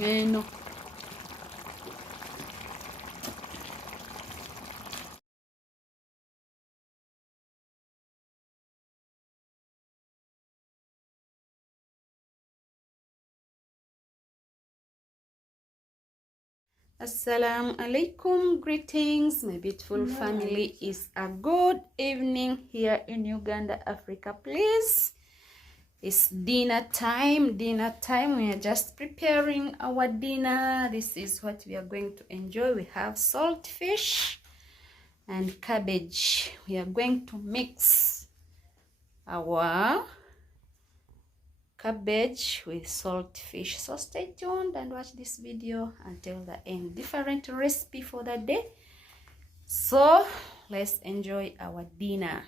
No. Assalamu alaikum, greetings my beautiful family. Is a good evening here in Uganda, Africa. Please, it's dinner time. We are just preparing our dinner. This is what we are going to enjoy. We have saltfish and cabbage. We are going to mix our cabbage with saltfish, so stay tuned and watch this video until the end. Different recipe for the day, so let's enjoy our dinner.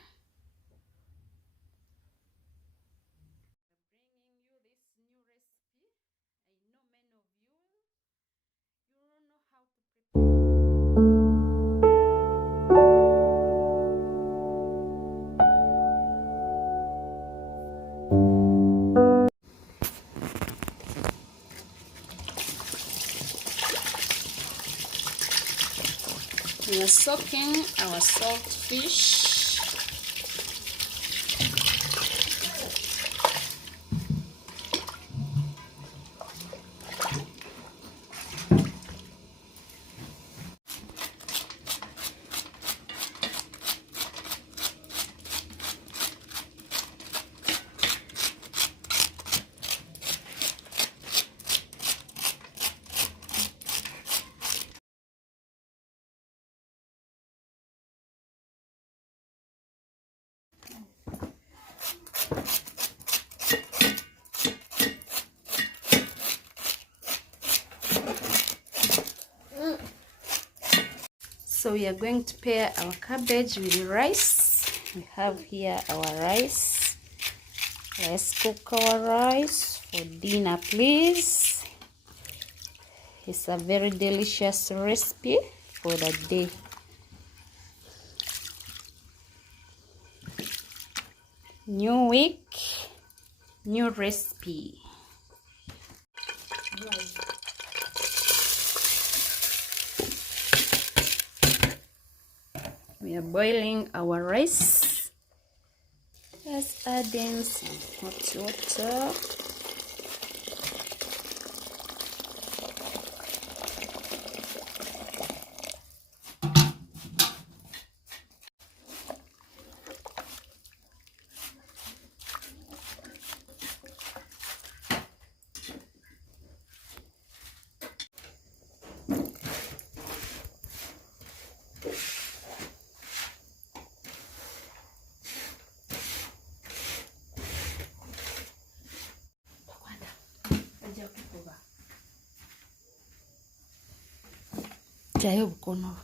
We are soaking our saltfish. So we are going to pair our cabbage with rice. We have here our rice. Let's cook our rice for dinner, please. It's a very delicious recipe for the day. New week, new recipe. We are boiling our rice. Let's add in some hot water. Jayo bukono.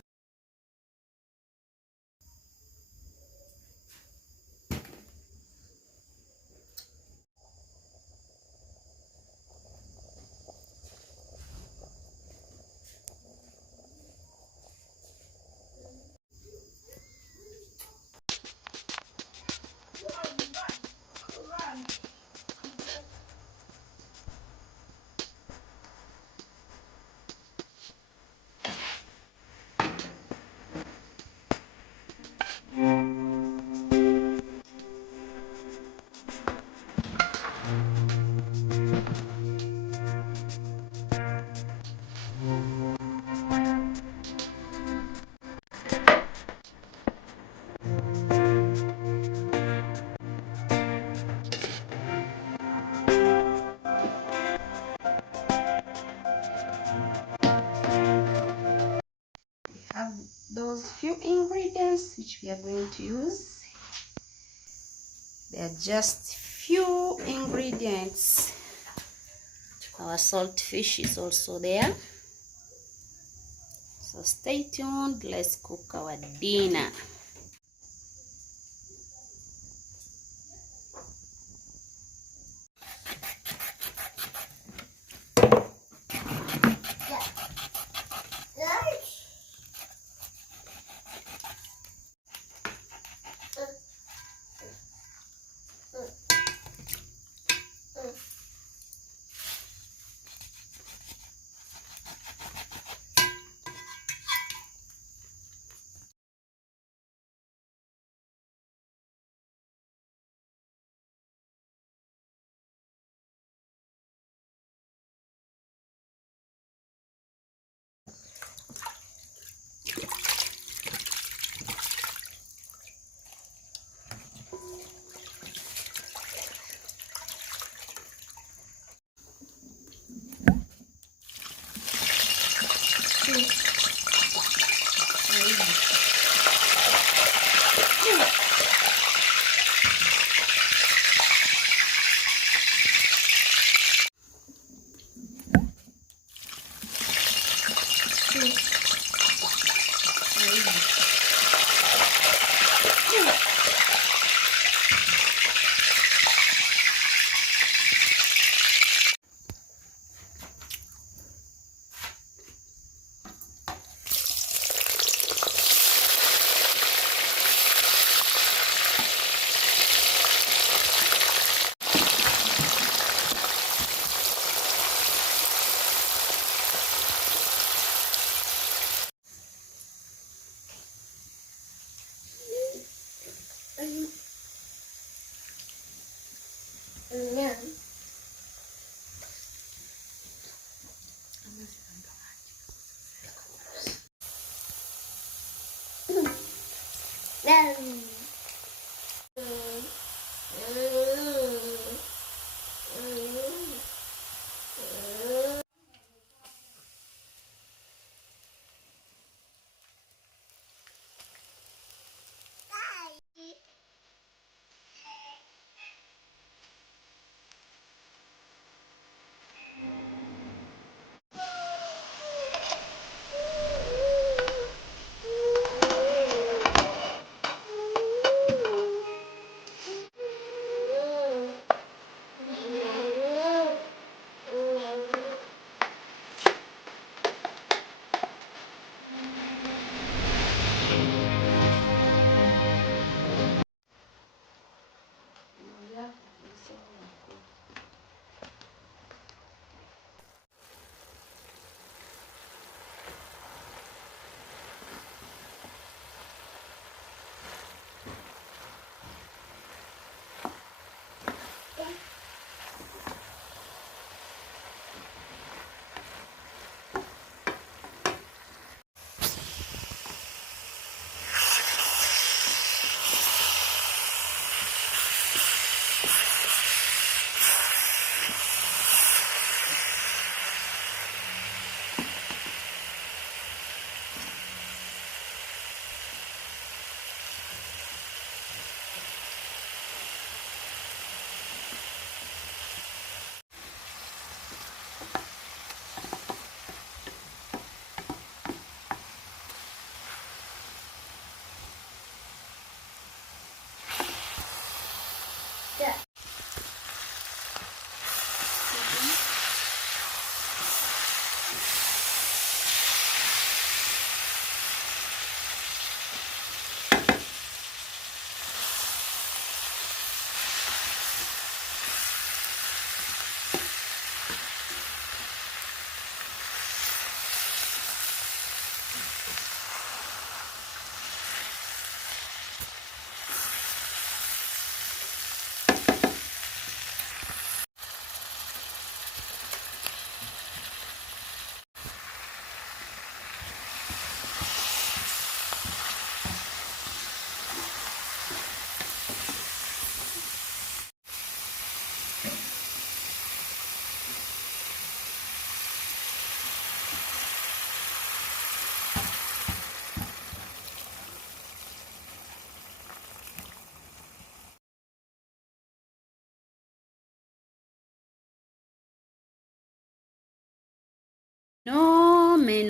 Have those few ingredients which we are going to use. They are just few ingredients. Our saltfish is also there, so stay tuned. Let's cook our dinner.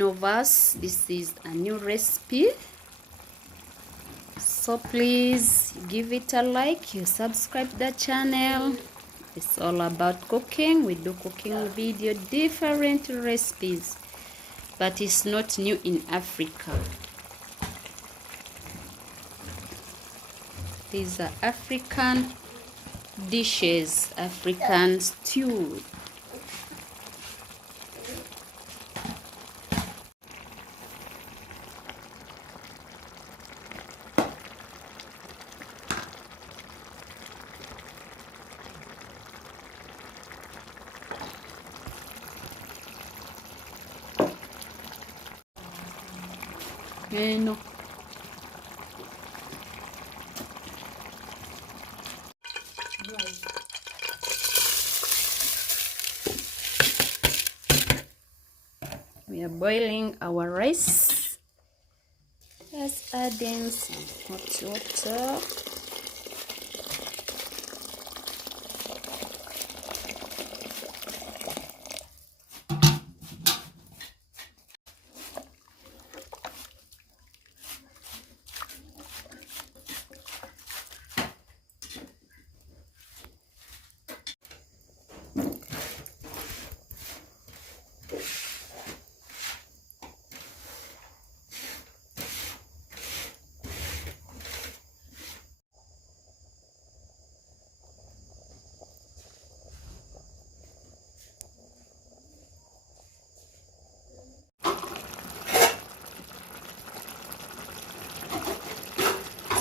of us, this is a new recipe, so please give it a like, you subscribe the channel. It's all about cooking. We do cooking video, different recipes, but it's not new in Africa. These are African dishes, African stew. No. We are boiling our rice. Let's add in some hot water.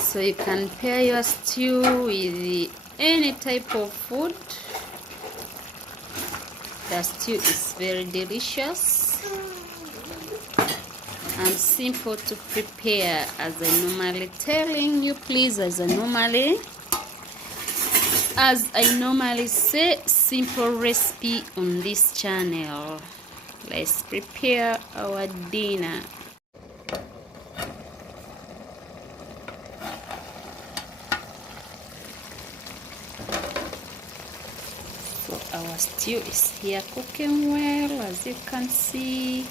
So you can pair your stew with any type of food. The stew is very delicious and simple to prepare, as I normally telling you, please, as I normally say, simple recipe on this channel. Let's prepare our dinner. Our stew is here cooking well, as you can see.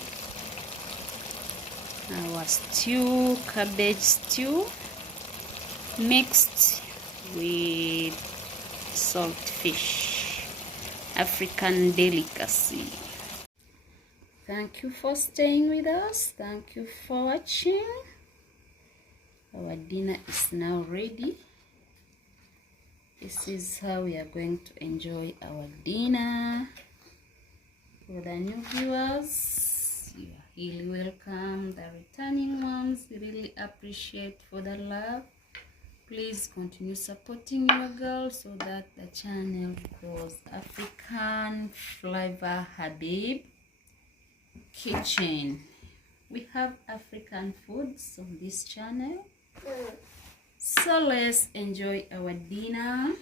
Our stew, cabbage stew, mixed with saltfish, African delicacy. Thank you for staying with us. Thank you for watching. Our dinner is now ready. This is how we are going to enjoy our dinner. For the new viewers, you are really welcome. The returning ones, we really appreciate for the love. Please continue supporting your girl so that the channel grows. African Flavor Habib Kitchen. We have African foods on this channel. So let's enjoy our dinner.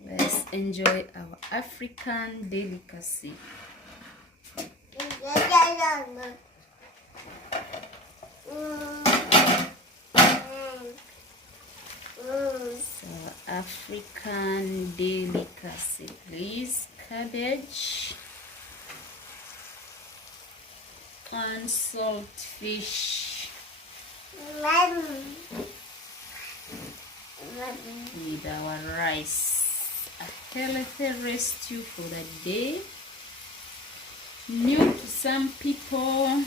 Let's enjoy our African delicacy. So African delicacy, please. Cabbage and saltfish. With our rice, a hearty stew for the day. New to some people,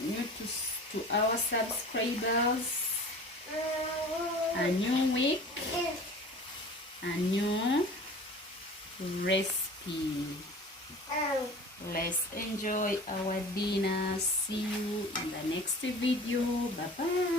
new to our subscribers. A new week, a new recipe. Let's enjoy our dinner. See you in the next video. Bye bye.